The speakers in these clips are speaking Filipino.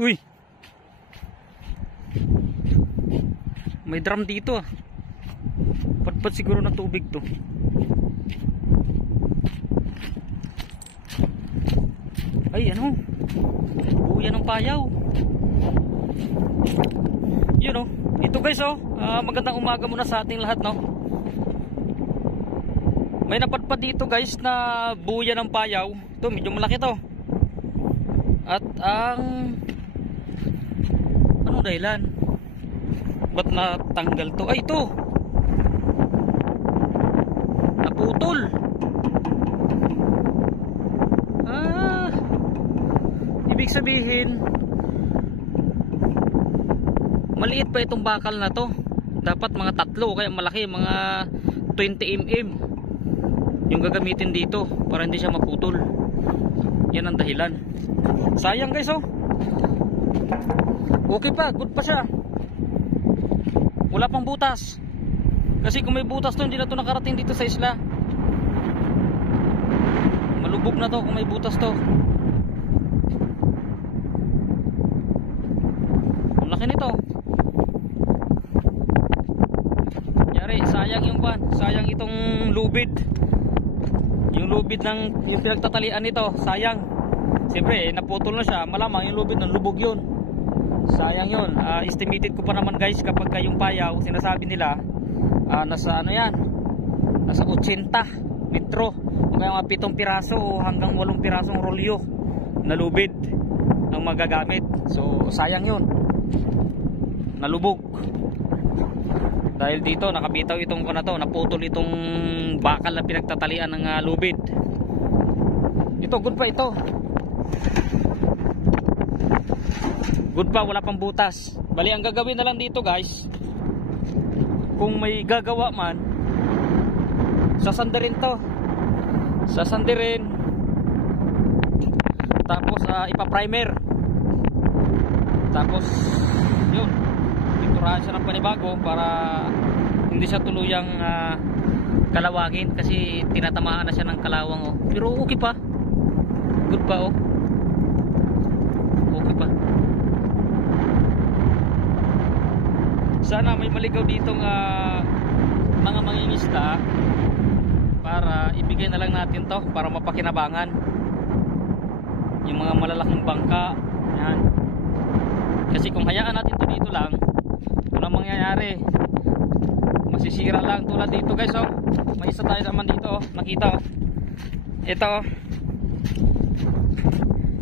Uy, may drum dito ah. Patpat siguro ng tubig to. Ay ano, buya ng payaw. Yun oh. Ito guys oh, magandang umaga muna sa ating lahat no. May napadpad dito guys na buya ng payaw. Ito medyo malaki to. At ang anong dahilan? Ba't natanggal to? Ay ito, naputol. Ibig sabihin maliit pa itong bakal na to. Dapat mga tatlo, kaya malaki, mga 20 mm yung gagamitin dito para hindi siya maputol. Yan ang dahilan. Sayang guys oh. Okay pa, good pa siya. Wala pang butas. Kasi kung may butas to, hindi na to nakarating dito sa isla. Malubog na to kung may butas to. Ang laki nito. Yari, sayang yung pan. Sayang itong lubid. Yung lubid ng yung pinagtatalian nito, sayang. Siyempre, naputol na siya. Malamang yung lubid ng lubog yun. Sayang yun. Estimated ko pa naman guys, kapag yung payaw, sinasabi nila, nasa ano yan, nasa 80 metro. O kaya mga 7 piraso hanggang 8 pirasong rolyo na lubid ang magagamit. So, sayang yun. Nalubog. Dahil dito, nakabitaw itong to, naputol itong bakal na pinagtatalian ng lubid. Ito, good pa ito. Good pa, wala pang butas. Bali, ang gagawin na lang dito guys, kung may gagawa man, sasandarin to. Sasandarin. Tapos ipa-primer. Tapos yun, pinturahan siya ng panibago para hindi siya tuluyang kalawangin, kasi tinatamaan na siya ng kalawang oh. Pero okay pa. Good pa oh. Okay pa. Sana may maligaw ditong mga mangingisda para ibigay na lang natin to para mapakinabangan yung mga malalaking bangka yan. Kasi kung hayaan natin to dito lang, walang mangyayari, masisira lang. Tulad dito guys oh, may isa tayo naman dito oh. Nakita oh, ito oh.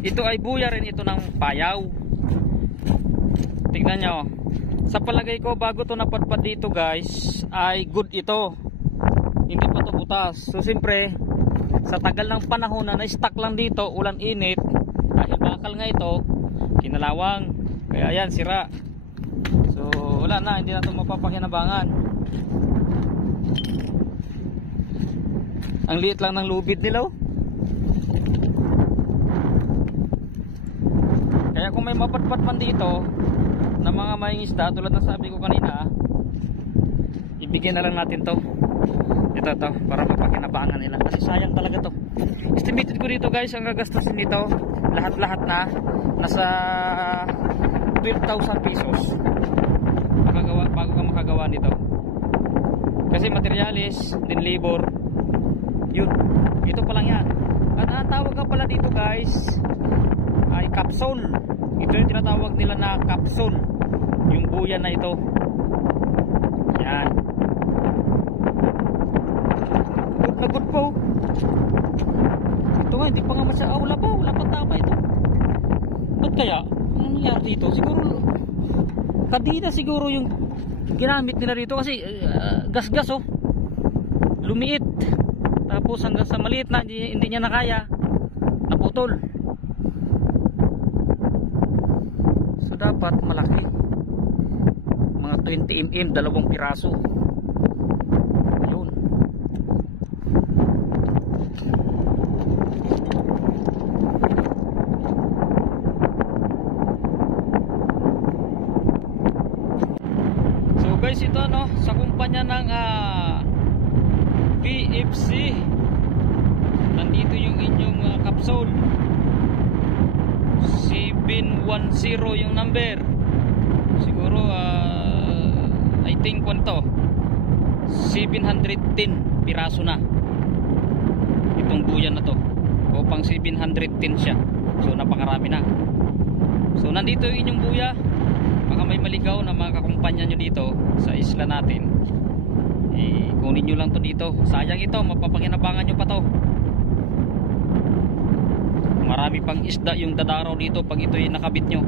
Ito ay buya rin ito ng payaw. Tignan nyo. Sa palagay ko, bago to napadpad dito guys, ay good ito. Hindi pa to butas. So siyempre, sa tagal ng panahon na na-stuck lang dito, ulan init, dahil bakal nga ito, kinalawang. Kaya yan, sira. So wala na, hindi na ito mapapakinabangan. Ang liit lang ng lubid nila oh. Kaya kung may mapadpad man dito na mga mangingisda, tulad ng sabi ko kanina, ibigyan na lang natin to. Ito para mapakinabangan nila, kasi sayang talaga to. Estimated ko dito guys, ang gagastusin nito lahat-lahat na nasa 12,000 pesos bago ka makagawa nito. Kasi materialis din, labor, yun, ito pa lang yan. At ang tawag ka pala dito guys ay capsule. Ito yung tinatawag nila na capsule, yung buya na ito. Yan. Good na good po. Ito nga, hindi pa nga wala pa tama ito. Ba't kaya? Anong nangyari dito? Siguro kadina siguro yung ginamit nila dito, kasi gas-gas oh. Lumiit. Tapos hanggang sa maliit na, hindi niya nakaya, naputol. So dapat malaki, mga 20 mm, 2 piraso. Ayun. So guys, ito no, sa kumpanya ng PFC, nandito yung inyong capsule 712 yung number. Siguro I think kwanto 710 piraso na itong buya na to, o pang 710 siya. So napakarami na. So nandito yung inyong buya. Baka may maligaw na mga kakumpanya nyo dito sa isla natin, kunin nyo lang to dito. Sayang ito, mapapakinabangan nyo pa to. Marami pang isda yung dadaraw dito pag ito yung nakabit nyo.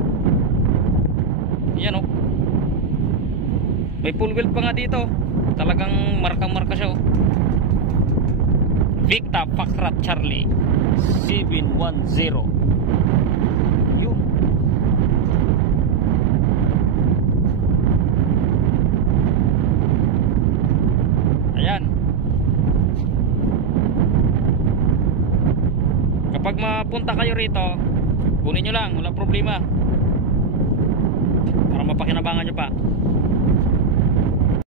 Yan, oh. May full wheel pa nga dito. Talagang markang marka siya, oh. Victor Pakrat Charlie 710. Yun. Ayan. Kapag mapunta kayo rito, kunin nyo lang, walang problema, para mapakinabangan nyo pa.